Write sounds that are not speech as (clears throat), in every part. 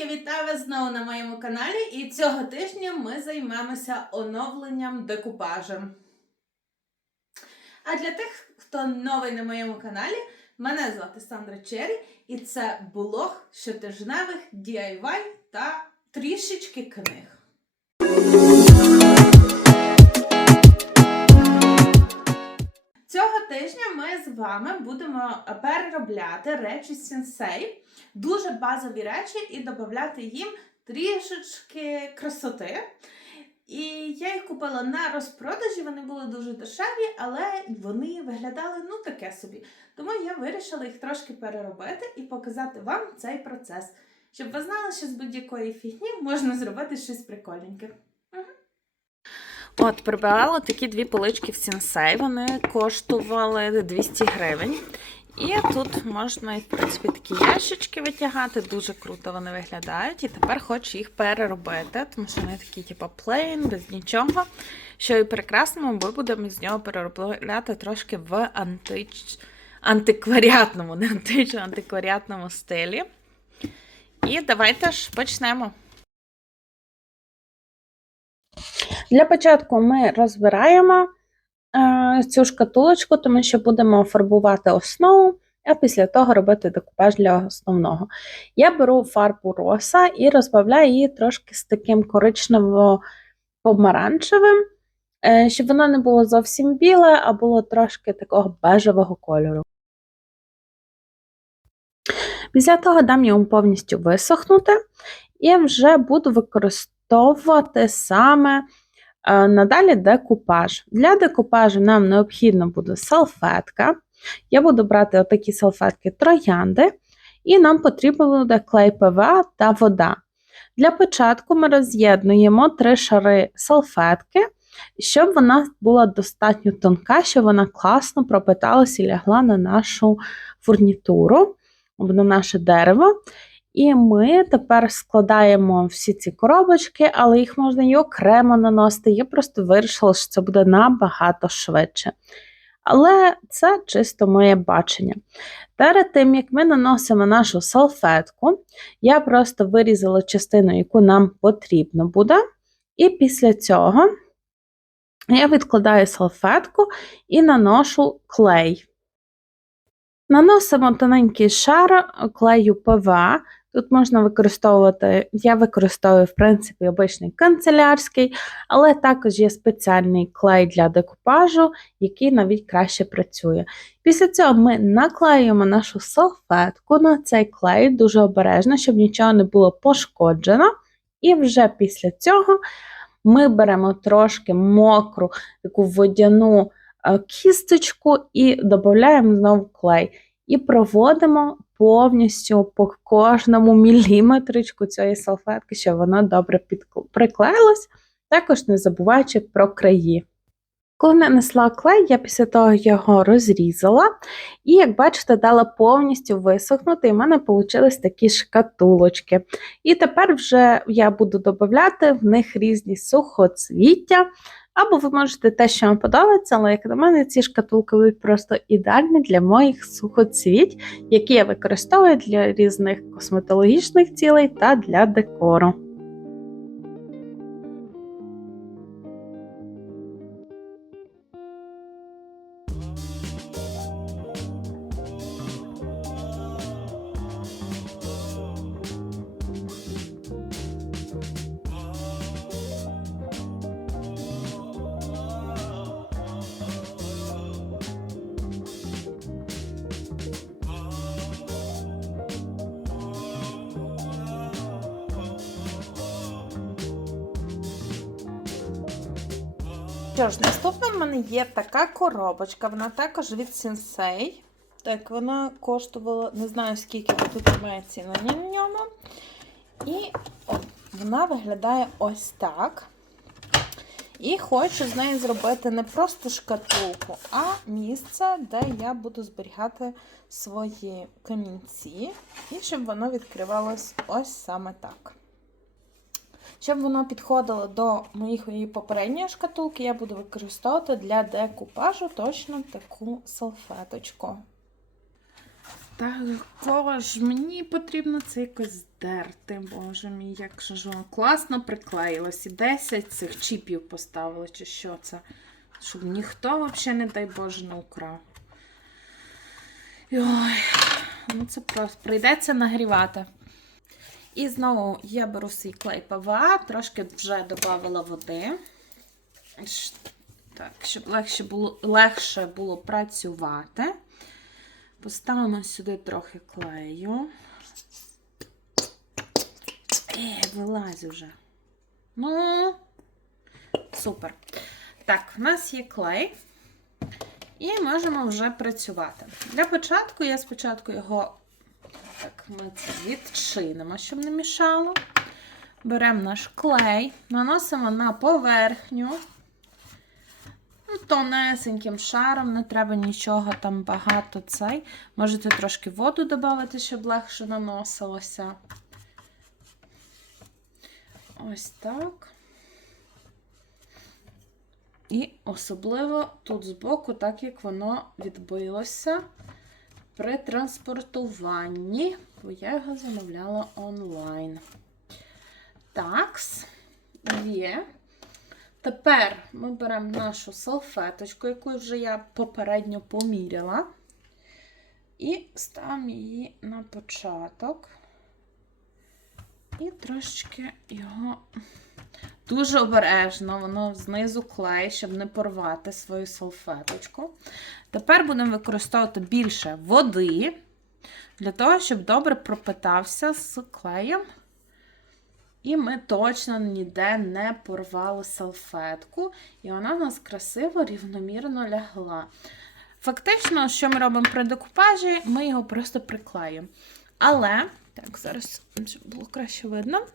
Дівчатки, вітаю вас знову на моєму каналі. І цього тижня ми займемося оновленням декупажем. А для тих, хто новий на моєму каналі, мене звати Сандра Чері, і це блог щотижневих DIY та трішечки книг. Цього тижня ми з вами будемо переробляти речі сенсей, дуже базові речі, і додати їм трішечки красоти. І я їх купила на розпродажі, вони були дуже дешеві, але вони виглядали ну таке собі. Тому я вирішила їх трошки переробити і показати вам цей процес. Щоб ви знали, що з будь-якої фігні можна зробити щось прикольненьке. От, прибирала такі дві полички в Сінсей. Вони коштували 200 гривень. І тут можна, в принципі, такі ящички витягати. Дуже круто вони виглядають. І тепер хочу їх переробити, тому що вони такі, типу, плейн, без нічого. Що і прекрасно, ми будемо з нього переробляти трошки в антич... антикваріатному, не антично, антикваріатному стилі. І давайте ж почнемо. Для початку ми розбираємо е, цю шкатулочку, тому що будемо фарбувати основу, а після того робити декупаж для основного. Я беру фарбу роса і розбавляю її трошки з таким коричнево-помаранчевим, е, щоб воно не було зовсім біле, а було трошки такого бежевого кольору. Після того дам йому повністю висохнути і вже буду використовувати саме надалі декупаж. Для декупажу нам необхідно буде салфетка. Я буду брати отакі салфетки троянди, і нам потрібно буде клей ПВА та вода. Для початку ми роз'єднуємо три шари салфетки, щоб вона була достатньо тонка, щоб вона класно пропиталася і лягла на нашу фурнітуру, на наше дерево. І ми тепер складаємо всі ці коробочки, але їх можна і окремо наносити. Я просто вирішила, що це буде набагато швидше. Але це чисто моє бачення. Перед тим, як ми наносимо нашу салфетку, я просто вирізала частину, яку нам потрібно буде. І після цього я відкладаю салфетку і наношу клей. Наносимо тоненький шар клею ПВА. Тут можна використовувати, я використовую, в принципі, обичний канцелярський, але також є спеціальний клей для декупажу, який навіть краще працює. Після цього ми наклеюємо нашу салфетку на цей клей дуже обережно, щоб нічого не було пошкоджено. І вже після цього ми беремо трошки мокру таку водяну кісточку і додаємо знову клей. І проводимо повністю по кожному міліметричку цієї салфетки, щоб вона добре приклеїлась, також не забуваючи про краї. Коли нанесла клей, я після того його розрізала, і, як бачите, дала повністю висохнути, і в мене вийшли такі шкатулочки. І тепер вже я буду додати в них різні сухоцвіття. Або ви можете те, що вам подобається, але як на мене, ці шкатулки будуть просто ідеальні для моїх сухоцвіть, які я використовую для різних косметологічних цілей та для декору. Що ж, наступна в мене є така коробочка, вона також від Sensei. Так, вона коштувала, не знаю, скільки тут немає ціни на ньому. І от, вона виглядає ось так. І хочу з нею зробити не просто шкатулку, а місце, де я буду зберігати свої камінці, і щоб воно відкривалось ось саме так. Щоб воно підходило до моєї попередньої шкатулки, я буду використовувати для декупажу точно таку салфеточку. Також мені потрібно це якось здерти. Боже мій, як же воно класно приклеїлось. І 10 цих чіпів поставили, чи що це. Щоб ніхто взагалі, не дай Боже, не украв. Ой, ну це просто прийдеться нагрівати. І знову я беру свій клей ПВА, трошки вже додавала води. Так, щоб легше було, легше було працювати. Поставимо сюди трохи клею. Е, вилазь уже. Ну, супер. Так, в нас є клей. І можемо вже працювати. Для початку я спочатку його ми це відчинимо, щоб не мішало. Беремо наш клей, наносимо на поверхню. Ну, Тонесеньким шаром, не треба нічого там багато цей. Можете трошки воду додати, щоб легше наносилося. Ось так. І особливо тут збоку, так як воно відбилося при транспортуванні, бо я його замовляла онлайн. Такс, є. Тепер ми беремо нашу салфеточку, яку вже я попередньо поміряла, і ставимо її на початок. І трошечки його дуже обережно, воно знизу клей, щоб не порвати свою салфеточку. Тепер будемо використовувати більше води, для того, щоб добре пропитався з клеєм. І ми точно ніде не порвали салфетку, і вона у нас красиво, рівномірно лягла. Фактично, що ми робимо при декупажі, ми його просто приклеїмо. Але, так, зараз щоб було краще видно.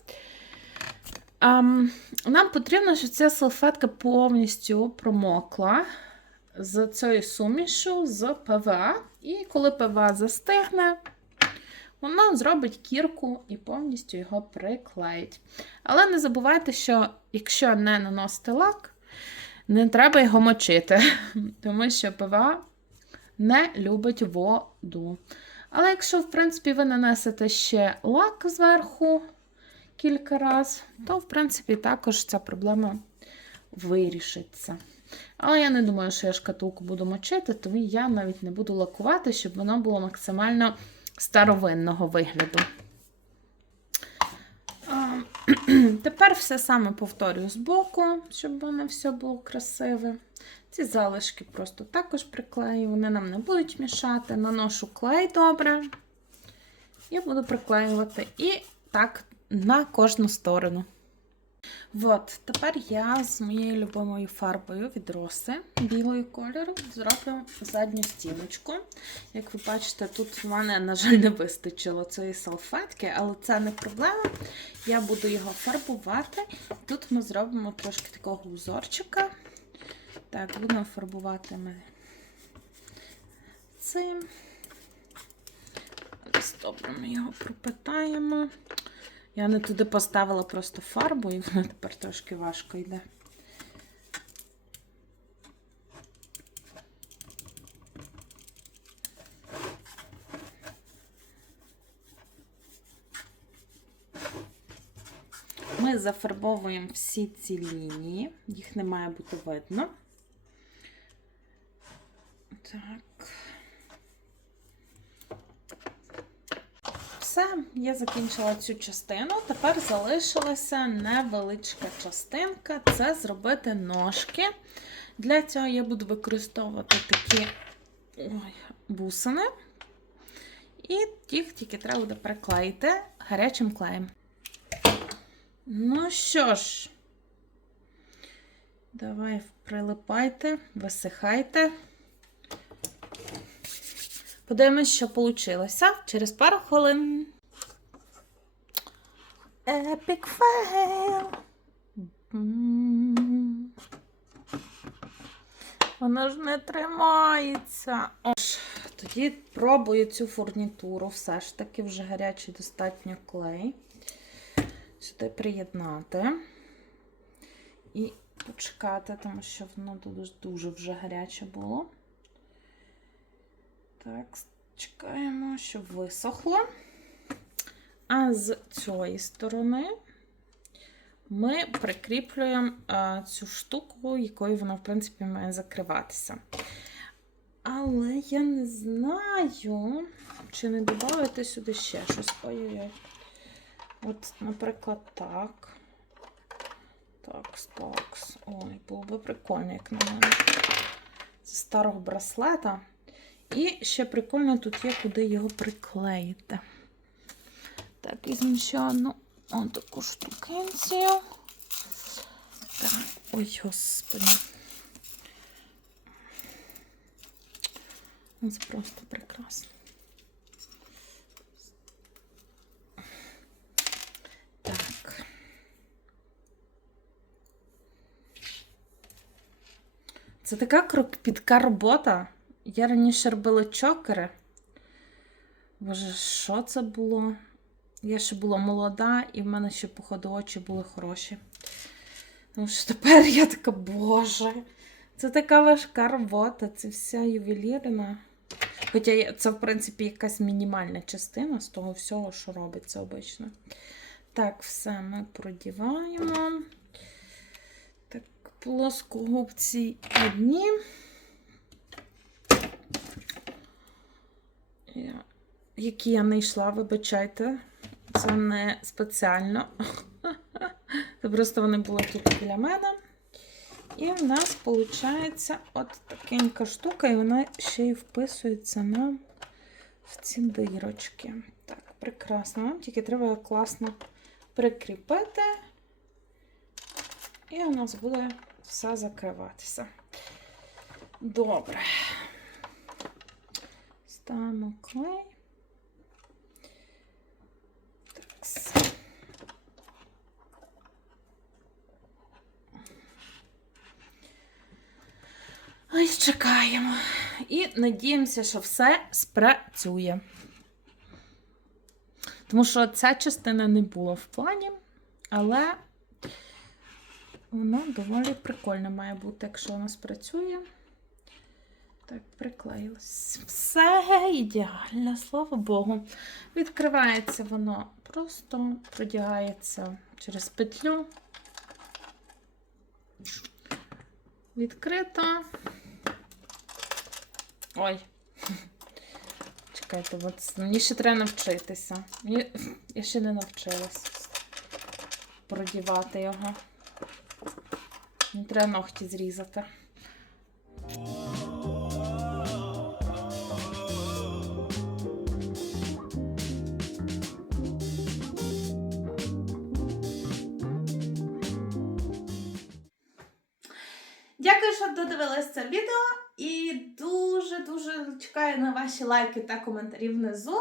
Ам, нам потрібно, щоб ця салфетка повністю промокла з цією сумішу з ПВА. І коли ПВА застигне, вона зробить кірку і повністю його приклеїть. Але не забувайте, що якщо не наносити лак, не треба його мочити, (laughs) тому що ПВА не любить воду. Але якщо, в принципі, ви нанесете ще лак зверху кілька разів, то, в принципі, також ця проблема вирішиться. Але я не думаю, що я шкатулку буду мочити, тому я навіть не буду лакувати, щоб воно було максимально старовинного вигляду. (clears throat) Тепер все саме повторюю боку, щоб воно все було красиве. Ці залишки просто також приклею, вони нам не будуть мішати. Наношу клей добре. І буду приклеювати. І так на кожну сторону. От, тепер я з моєю любимою фарбою від роси білою кольору зроблю задню стіночку. Як ви бачите, тут в мене, на жаль, не вистачило цієї салфетки, але це не проблема. Я буду його фарбувати. Тут ми зробимо трошки такого узорчика. Так, будемо фарбувати ми цим. Добре ми його пропитаємо. Я не туди поставила просто фарбу, і вона тепер трошки важко йде. Ми зафарбовуємо всі ці лінії, їх не має бути видно. Так. Все, я закінчила цю частину. Тепер залишилася невеличка частинка це зробити ножки. Для цього я буду використовувати такі ой, бусини. І їх тільки треба буде приклеїти гарячим клеєм. Ну що ж, давай прилипайте, висихайте. Подивимось, що вийшло через пару хвилин. Epic fail. М. Воно ж не тримається. Ож, тоді пробую цю фурнітуру. Все ж таки вже гарячий достатньо клей. Сюди приєднати. І почекати, тому що воно дуже, дуже вже гаряче було. Так, Чекаємо, щоб висохло. А з цієї сторони ми прикріплюємо а, цю штуку, якою вона, в принципі, має закриватися. Але я не знаю, чи не додати сюди ще щось. Ой-ой-ой. От, наприклад, так. Такс, такс. Ой, було би прикольно, як на мене. Це старого браслета. І ще прикольно тут є, куди його приклеїти. Так, візьмемо ще одну Ось таку штукенцію. Так, ой, господи. Це просто прекрасно. Так. Це така кропітка робота. Я раніше робила чокери. Боже, що це було? Я ще була молода, і в мене ще, походу, очі були хороші. Тому що тепер я така, боже, це така важка робота, це вся ювелірна. Хоча це, в принципі, якась мінімальна частина з того всього, що робиться обично. Так, все ми продіваємо. Так, плоскогубці одні. Які я не йшла, вибачайте. Це не спеціально. (laughs) Це просто вони були тут біля мене. І в нас виходить от такенька штука, і вона ще й вписується нам в ці дирочки. Так, прекрасно. Нам тільки треба класно прикріпити. І у нас буде все закриватися. Добре. Ставимо клей. Такс. Ось чекаємо. І надіємося, що все спрацює. Тому що ця частина не була в плані, але воно доволі прикольно має бути, якщо воно спрацює. Так, приклеїлось. Все ідеально, слава Богу. Відкривається воно просто, продягається через петлю. Відкрито. Ой. Чекайте, от мені ще треба навчитися. Мені- Я ще не навчилась продівати його. Мені треба ногті зрізати. Дякую, що додивились це відео. І дуже-дуже чекаю на ваші лайки та коментарі внизу.